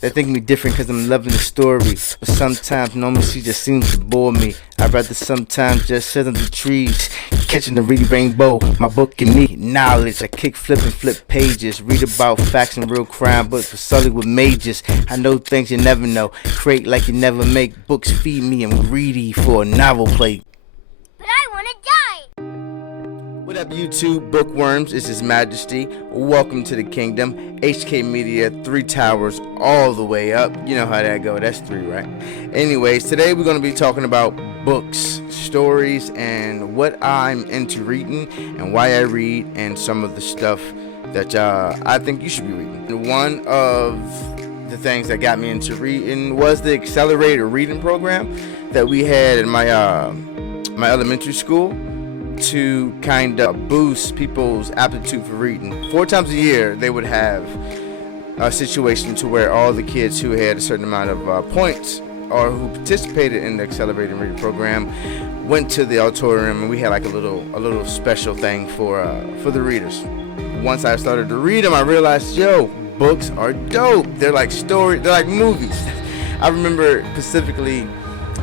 They think me different cause I'm loving the story, but sometimes normally she just seems to bore me. I'd rather sometimes just sit under the trees, catching the reading rainbow. My book give me knowledge. I kick, flip, and flip pages, read about facts and real crime, but for solid with majors. I know things you never know, create like you never make. Books feed me, I'm greedy for a novel plate. But I wanna die! What up, YouTube bookworms? This is Majesty. Welcome to the kingdom. HK Media, 3 towers all the way up. You know how that go. That's 3, right? Anyways, today we're going to be talking about books, stories, and what I'm into reading and why I read, and some of the stuff that I think you should be reading. And one of the things that got me into reading was the accelerated reading program that we had in my elementary school, to kind of boost people's aptitude for reading. 4 times a year they would have a situation to where all the kids who had a certain amount of points or who participated in the accelerated reading program went to the auditorium, and we had like a little special thing for the readers. Once I started to read them, I realized, books are dope. They're like stories, they're like movies. I remember specifically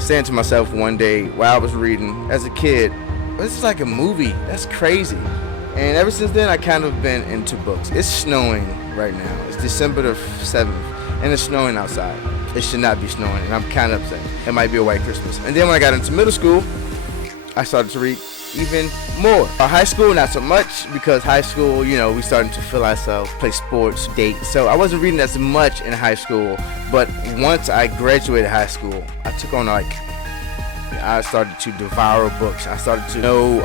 saying to myself one day while I was reading as a kid, this is like a movie. That's crazy. And ever since then, I kind of been into books. It's snowing right now. It's December the 7th, and it's snowing outside. It should not be snowing, and I'm kind of upset. It might be a white Christmas. And then when I got into middle school, I started to read even more. High school, not so much, because high school, we started to feel ourselves, play sports, date. So I wasn't reading as much in high school. But once I graduated high school, I took on I started to devour books. I started to know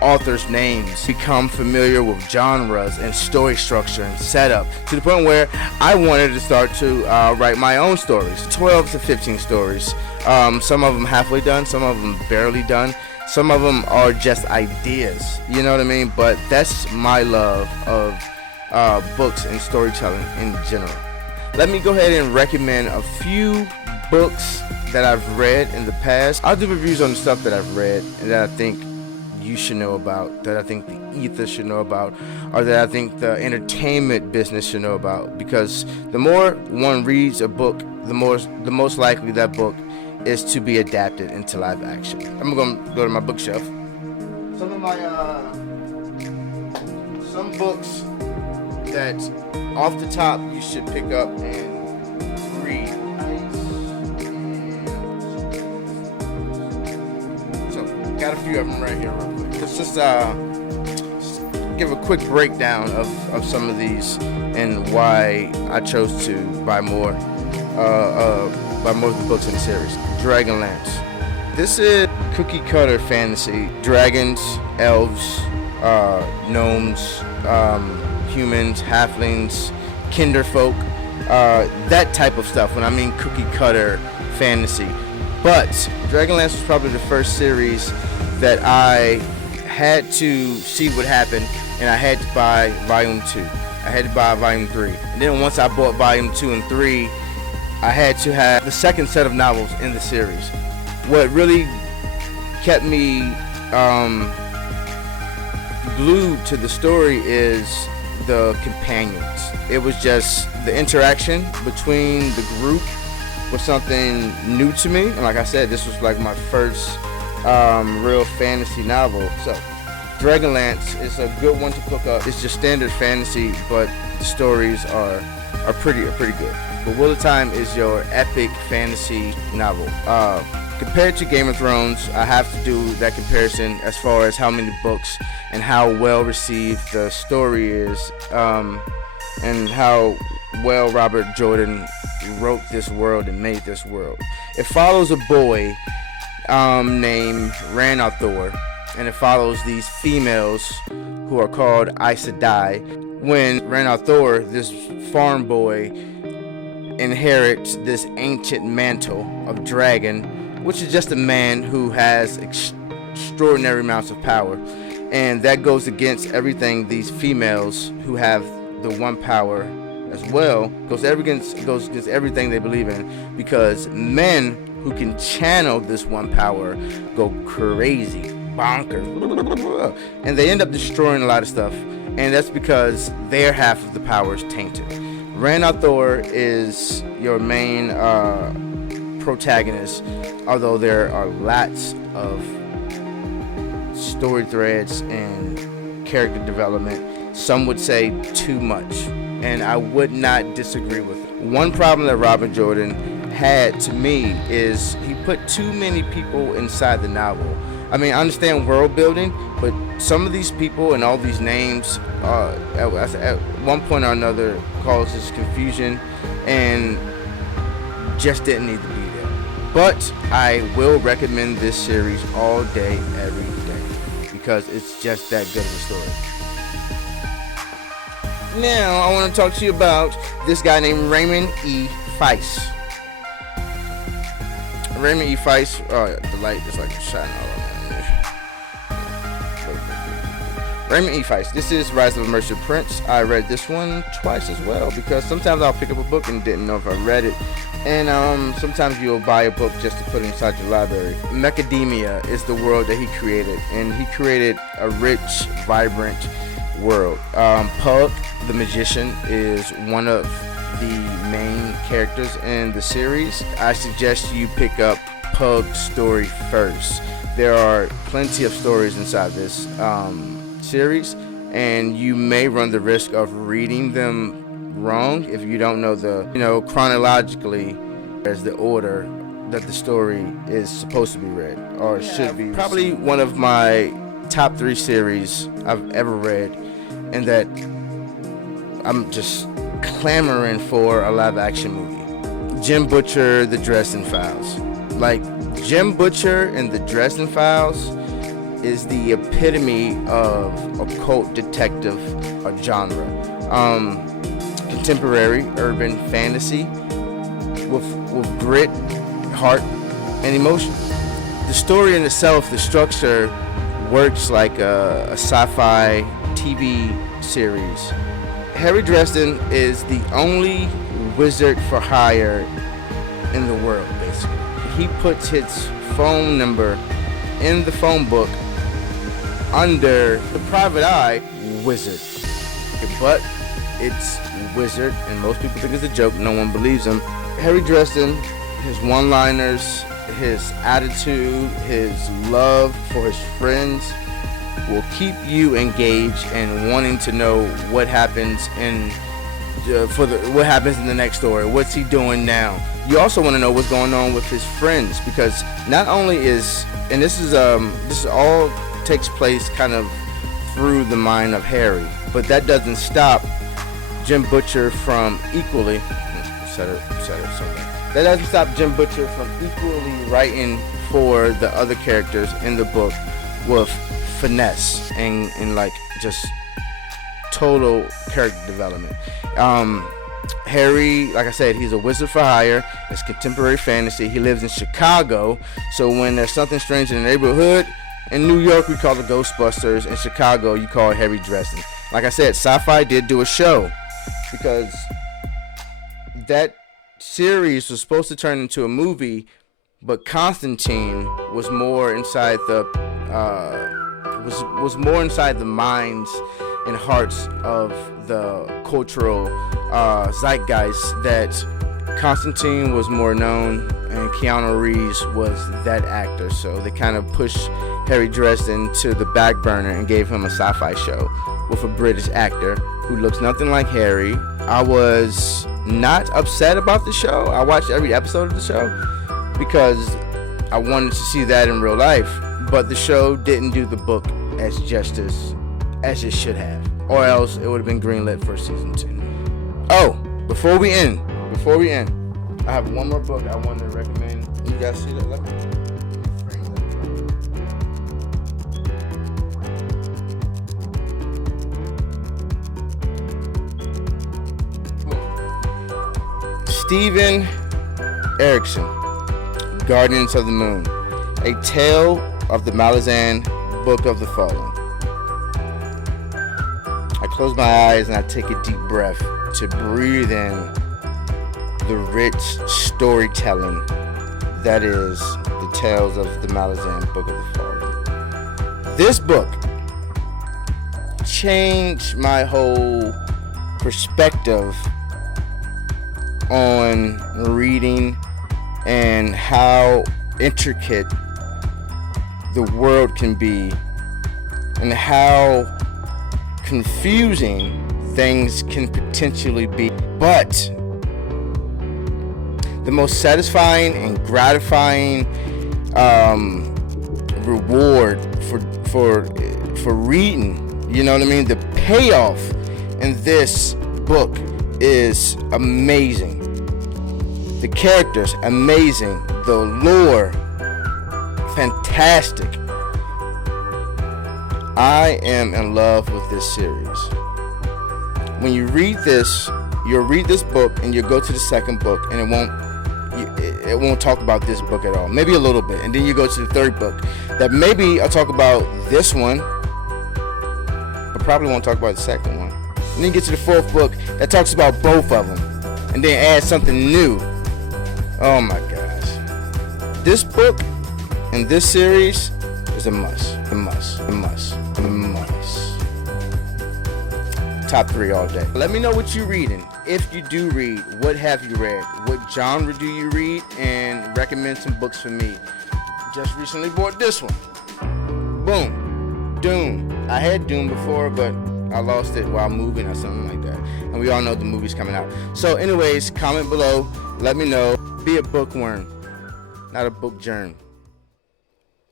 authors' names, become familiar with genres and story structure and setup, to the point where I wanted to start to write my own stories, 12 to 15 stories. Some of them halfway done, some of them barely done, some of them are just ideas, you know what I mean? But that's my love of books and storytelling in general. Let me go ahead and recommend a few books that I've read in the past. I'll do reviews on the stuff that I've read and that I think you should know about, that I think the ether should know about, or that I think the entertainment business should know about. Because the more one reads a book, the most likely that book is to be adapted into live action. I'm gonna go to my bookshelf. Some books that off the top you should pick up and read. Got a few of them right here real quick. Let's just give a quick breakdown of some of these and why I chose to buy more of the books in the series. Dragonlance. This is cookie cutter fantasy. Dragons, elves, gnomes, humans, halflings, kinderfolk, that type of stuff when I mean cookie cutter fantasy. But Dragonlance was probably the first series that I had to see what happened, and I had to buy volume 2. I had to buy volume 3. And then once I bought volume 2 and 3, I had to have the second set of novels in the series. What really kept me glued to the story is the companions. It was just the interaction between the group was something new to me, and like I said, this was like my first real fantasy novel. So Dragonlance is a good one to pick up. It's just standard fantasy, but the stories are pretty good. But Wheel of Time is your epic fantasy novel. Compared to Game of Thrones, I have to do that comparison as far as how many books and how well received the story is, and how well Robert Jordan wrote this world and made this world. It follows a boy named Raymond E Feist, and it follows these females who are called Aes Sedai. When Raymond E Feist, this farm boy, inherits this ancient mantle of dragon, which is just a man who has extraordinary amounts of power, and that goes against everything these females who have the one power as well, goes against everything they believe in, because men who can channel this one power go crazy, bonkers, and they end up destroying a lot of stuff, and that's because their half of the power is tainted. Rand Thor is your main protagonist, although there are lots of story threads and character development. Some would say too much, and I would not disagree with it. One problem that Robert Jordan had to me is he put too many people inside the novel. I mean, I understand world building, but some of these people and all these names at one point or another causes confusion and just didn't need to be there. But I will recommend this series all day, every day, because it's just that good of a story. Now, I want to talk to you about this guy named Raymond E Feist. Raymond E Feist, the light is like shining all over. Raymond E Feist. This is Rise of a Merchant Prince. I read this one twice as well because sometimes I'll pick up a book and didn't know if I read it. And sometimes you'll buy a book just to put it inside your library. Macadamia is the world that he created, and he created a rich, vibrant world. Pug, the magician, is one of the main characters in the series. I suggest you pick up Pug's story first. There are plenty of stories inside this series, and you may run the risk of reading them wrong if you don't know chronologically as the order that the story is supposed to be read or should be. Probably one of my top 3 series I've ever read, and that I'm just clamoring for a live action movie. Jim Butcher, The Dresden Files. Like, Jim Butcher and The Dresden Files is the epitome of occult detective genre. Contemporary urban fantasy with grit, heart, and emotion. The story in itself, the structure, works like a sci-fi TV series. Harry Dresden is the only wizard for hire in the world, basically. He puts his phone number in the phone book under the private eye wizard. But it's wizard, and most people think it's a joke. No one believes him. Harry Dresden, his one-liners, his attitude, his love for his friends will keep you engaged and wanting to know what happens in the next story. What's he doing now? You also want to know what's going on with his friends, because not only is, and this all takes place kind of through the mind of Harry, but that doesn't stop Jim Butcher from equally that doesn't stop Jim Butcher from equally writing for the other characters in the book with finesse and like just total character development. Harry, like I said, he's a wizard for hire. It's contemporary fantasy. He lives in Chicago, so when there's something strange in the neighborhood, in New York we call it Ghostbusters. In Chicago you call it Harry Dresden. Like I said, Sci-Fi did do a show, because that series was supposed to turn into a movie, but Constantine was more inside the more inside the minds and hearts of the cultural zeitgeist. That Constantine was more known and Keanu Reeves was that actor, so they kind of pushed Harry Dresden to the back burner and gave him a sci-fi show with a British actor who looks nothing like Harry. I was not upset about the show. I watched every episode of the show because I wanted to see that in real life, but the show didn't do the book as justice as it should have, or else it would have been greenlit for season 2. Oh, before we end, I have one more book I wanted to recommend. You guys see that? Let me frame that. Stephen Erickson, Guardians of the Moon, a tale of the Malazan Book of the Fallen. I close my eyes and I take a deep breath to breathe in the rich storytelling that is the tales of the Malazan Book of the Fallen. This book changed my whole perspective on reading and how intricate the world can be and how confusing things can potentially be. But the most satisfying and gratifying reward for reading, you know what I mean? The payoff in this book is amazing. The characters, amazing. The lore, fantastic. I am in love with this series. When you read this, you'll read this book and you'll go to the second book and it won't talk about this book at all. Maybe a little bit. And then you go to the third book that maybe I'll talk about this one, but probably won't talk about the second one. And then you get to the fourth book that talks about both of them and then add something new. Oh my gosh. This book and this series is a must. A must. A must. A must. Top 3 all day. Let me know what you're reading. If you do read, what have you read? What genre do you read? And recommend some books for me. Just recently bought this one. Boom. Doom. I had Doom before, but I lost it while moving or something like that. And we all know the movie's coming out. So anyways, comment below. Let me know. Be a bookworm, not a book germ.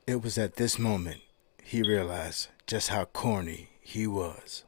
It was at this moment he realized just how corny he was.